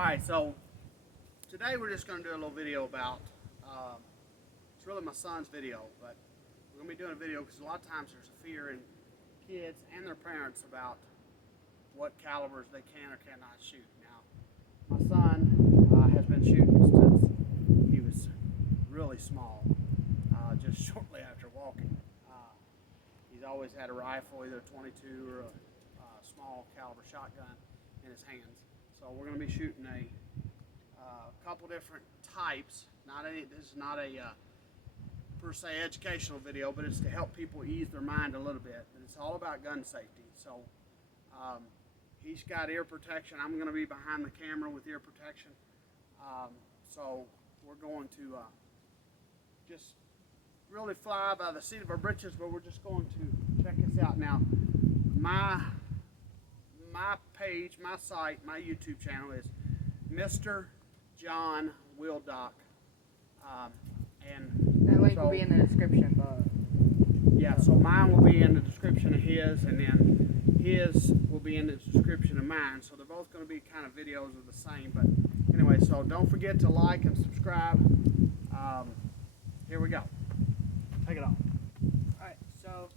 Alright, so today we're just going to do a little video about, it's really my son's video, but we're going to be doing a video because a lot of times there's a fear in kids and their parents about what calibers they can or cannot shoot. Now, my son has been shooting since he was really small, just shortly after walking. He's always had a rifle, either a 22 or a small caliber shotgun in his hands. So we're going to be shooting a couple different types. This is not a per se educational video, but it's to help people ease their mind a little bit. And it's all about gun safety. So he's got ear protection. I'm going to be behind the camera with ear protection. So we're going to just really fly by the seat of our britches, but we're just going to check this out. Now, my page, my site, my YouTube channel is Mr. John Wildock. And that link will be in the description below. Yeah, so mine will be in the description of his, and then his will be in the description of mine. So they're both going to be kind of videos of the same. But anyway, so don't forget to like and subscribe. Here we go. Take it off. Alright, so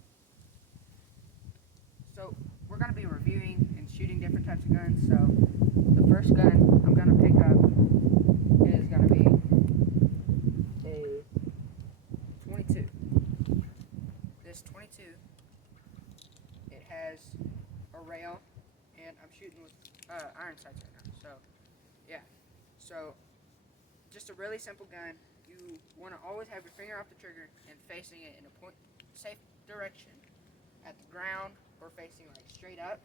we're going to be reviewing and shooting different types of guns. So the first gun I'm going to pick up is going to be a 22. This 22, it has a rail, and I'm shooting with iron sights right now. So yeah, so just a really simple gun. You want to always have your finger off the trigger and facing it in a safe direction at the ground or facing like straight up.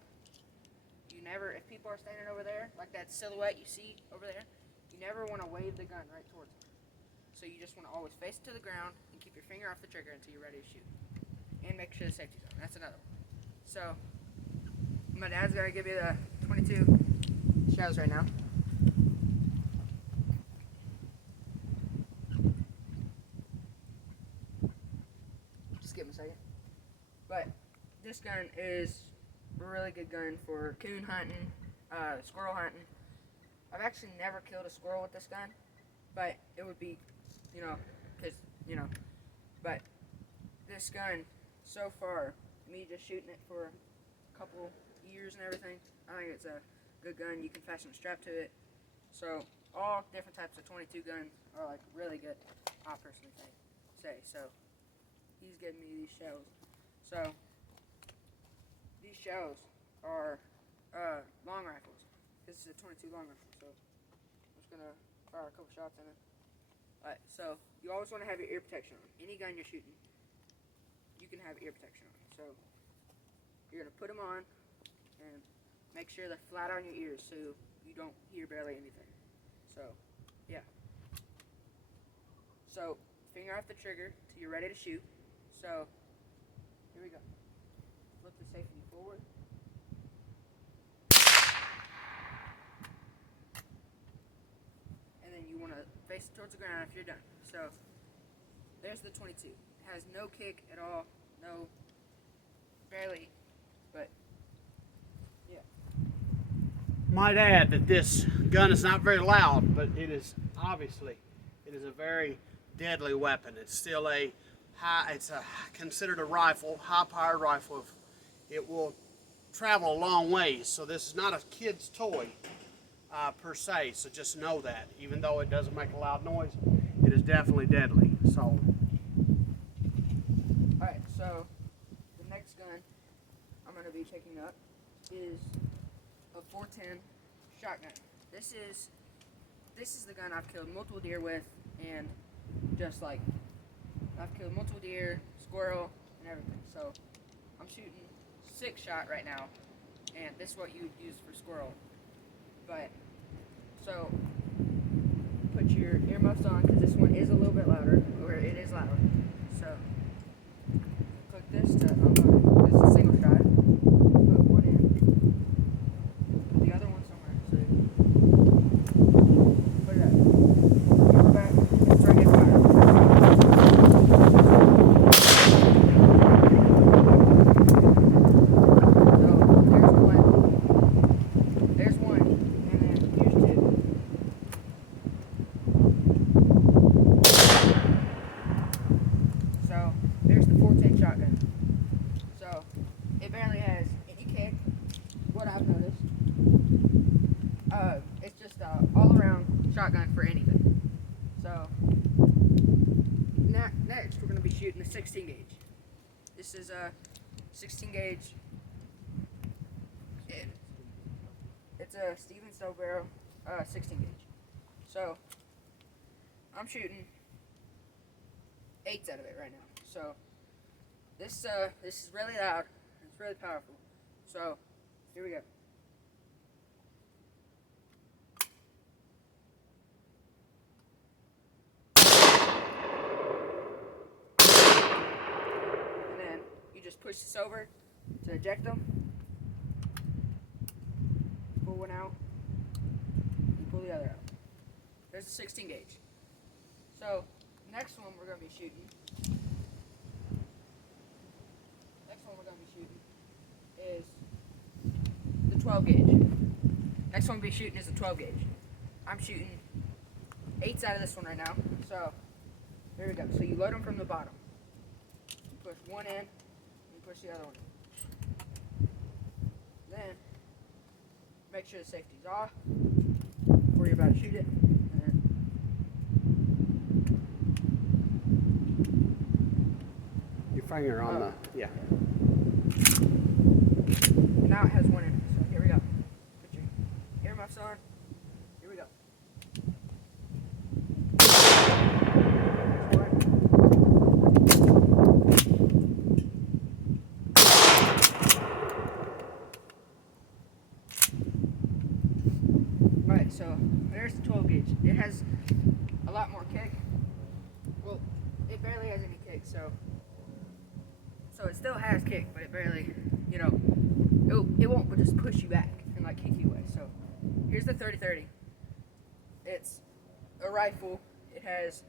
You never, if people are standing over there, like that silhouette you see over there, you never want to wave the gun right towards them. So you just want to always face it to the ground and keep your finger off the trigger until you're ready to shoot. And make sure the safety's on. That's another one. So my dad's gonna give you the 22 shells right now. Just give him a second. But this gun is a really good gun for coon hunting, squirrel hunting. I've actually never killed a squirrel with this gun, but it would be, but this gun, so far, me just shooting it for a couple years and everything, I think it's a good gun. You can fasten a strap to it. So all different types of 22 guns are like really good, I personally say. So he's giving me these shells. So these shells are long rifles. This is a 22 long rifle, so I'm just gonna fire a couple shots in it. Alright, so you always want to have your ear protection on. Any gun you're shooting, you can have ear protection on. So you're gonna put them on and make sure they're flat on your ears so you don't hear barely anything. So yeah. So finger off the trigger till you're ready to shoot. So here we go. Flip the safety forward. And then you want to face it towards the ground if you're done. So there's the 22. It has no kick at all, no, barely, but yeah. Might add that this gun is not very loud, but it is a very deadly weapon. It's still considered a rifle, high-powered rifle. It will travel a long ways, so this is not a kid's toy per se. So just know that, even though it doesn't make a loud noise, it is definitely deadly. So, all right. So the next gun I'm going to be picking up is a 410 shotgun. This is the gun I've killed multiple deer with, and just like I've killed multiple deer, squirrel, and everything. So I'm shooting 6-shot right now, and this is what you would use for squirrel. But so put your earmuffs on because this one is a little bit louder, or it is loud. So click this to unload it. This is a single shot. Put one in. Put the other one somewhere. So put it up. Give her back and start getting fire. So there's one, and then here's two. 410 shotgun. So it barely has any kick. What I've noticed. It's just all around shotgun for anything. So next we're going to be shooting a 16 gauge. This is a 16 gauge. It's a Stevens Stow barrel 16 gauge. So I'm shooting 8s out of it right now. So this is really loud. It's really powerful. So here we go. And then you just push this over to eject them. Pull one out. You pull the other out. There's a 16 gauge. So next one we're going to be shooting. Is the 12 gauge. Next one we'll be shooting is the 12 gauge. I'm shooting 8s out of this one right now. So here we go. So you load them from the bottom. You push one in, and you push the other one in. Then make sure the safety's off before you're about to shoot it. And your finger on the now it has one in it, so here we go. Put your earmuffs on. Here we go. Alright, so there's the 12 gauge. It has a lot more kick. Well, it barely has any kick, so it still has kick, but it barely, it won't just push you back and like kick you away. So here's the 30-30. It's a rifle. It has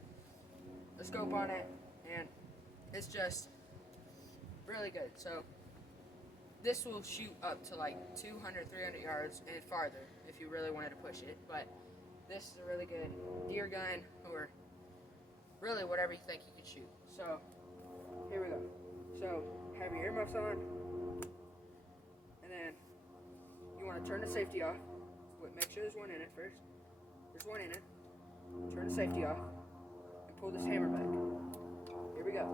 a scope on it, and it's just really good. So this will shoot up to like 200, 300 yards and farther if you really wanted to push it. But this is a really good deer gun, or really whatever you think you can shoot. So here we go. So have your earmuffs on, and then you want to turn the safety off. Make sure there's one in it first. There's one in it. Turn the safety off and pull this hammer back. Here we go.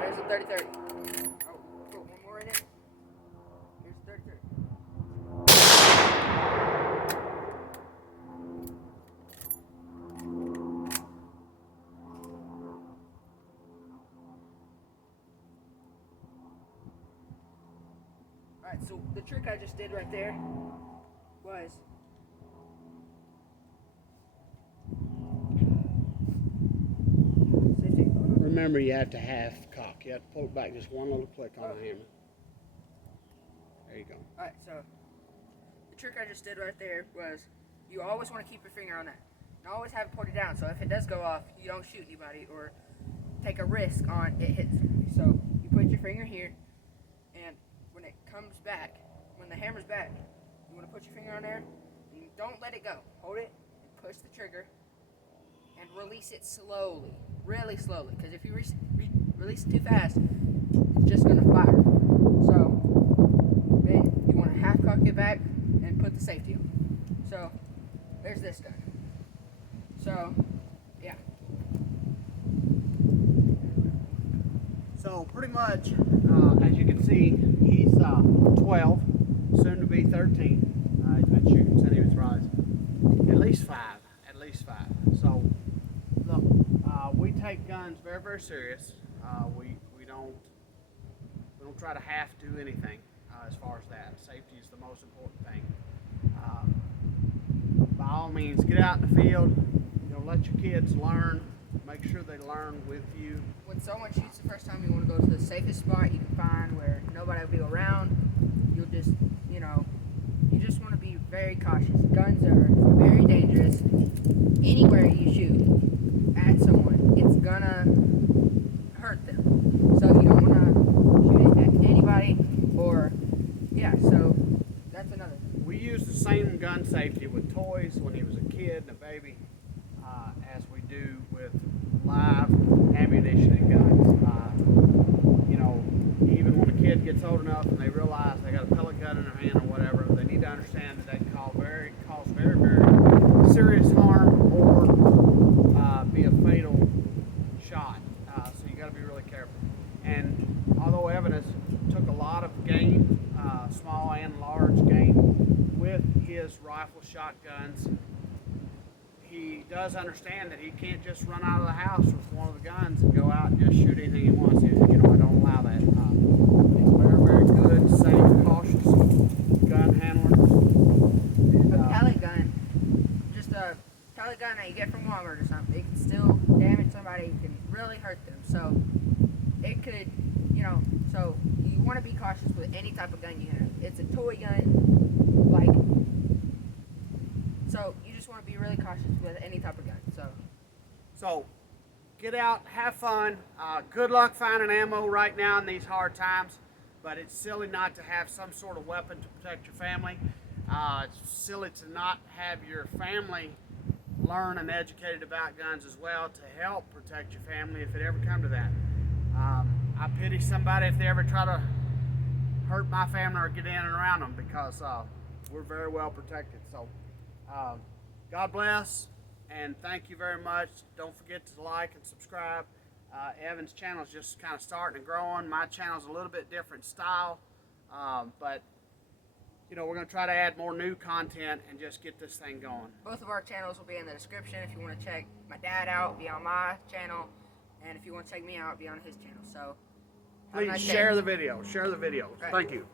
There's the 30-30. Oh, put one more in it. Here's the 30-30. Alright, so the trick I just did right there was remember, you have to half cock. You have to pull it back just one little click on the hammer. There you go. Alright, so the trick I just did right there was you always want to keep your finger on that. And always have it pointed down, so if it does go off, you don't shoot anybody or take a risk on it hits. So you put your finger here, and when it comes back, when the hammer's back, you want to put your finger on there, and don't let it go. Hold it, and push the trigger, and release it slowly, really slowly, because if you release it too fast, it's just going to fire. So then you want to half cock it back and put the safety on. So there's this gun. So yeah. So pretty much, as you can see, he's 12, soon to be 13. He's been shooting since he was at least five. So look, we take guns very, very serious. We don't try to half do anything as far as that. Safety is the most important thing. By all means, get out in the field. Let your kids learn. Make sure they learn with you. When someone shoots the first time, you want to go to the safest spot you can find where nobody will be around. You'll just, you just want to be very cautious. Guns are very dangerous. Anywhere you shoot at someone, it's gonna hurt them. So you don't want to shoot it at anybody, or so that's another thing. We use the same gun safety with toys when he was a kid and a baby as we do with live gets old enough and they realize they got a pellet gun in their hand or whatever, they need to understand that that can cause very, very serious harm or be a fatal shot. So you got to be really careful. And although Evans took a lot of game, small and large game, with his rifle shotguns, he does understand that he can't just run out of the house with one of the guns and go out and just shoot anything he wants. You know, I don't allow that. He's very, very good, safe, cautious gun handler. And, A pellet gun, just a pellet gun that you get from Walmart or something, it can still damage somebody, it can really hurt them. So it could, you know, so you want to be cautious with any type of gun you have. It's a toy gun, like, so you just want to be really cautious with any type of gun. So get out, have fun. Good luck finding ammo right now in these hard times, but it's silly not to have some sort of weapon to protect your family. It's silly to not have your family learn and educated about guns as well to help protect your family if it ever comes to that. I pity somebody if they ever try to hurt my family or get in and around them, because we're very well protected. So God bless, and thank you very much. Don't forget to like and subscribe. Evan's channel is just kind of starting and growing. My channel's a little bit different style, but you know, we're going to try to add more new content and just get this thing going. Both of our channels will be in the description. If you want to check my dad out, be on my channel, and if you want to check me out, be on his channel. So please share the video. Share the video. Right. Thank you.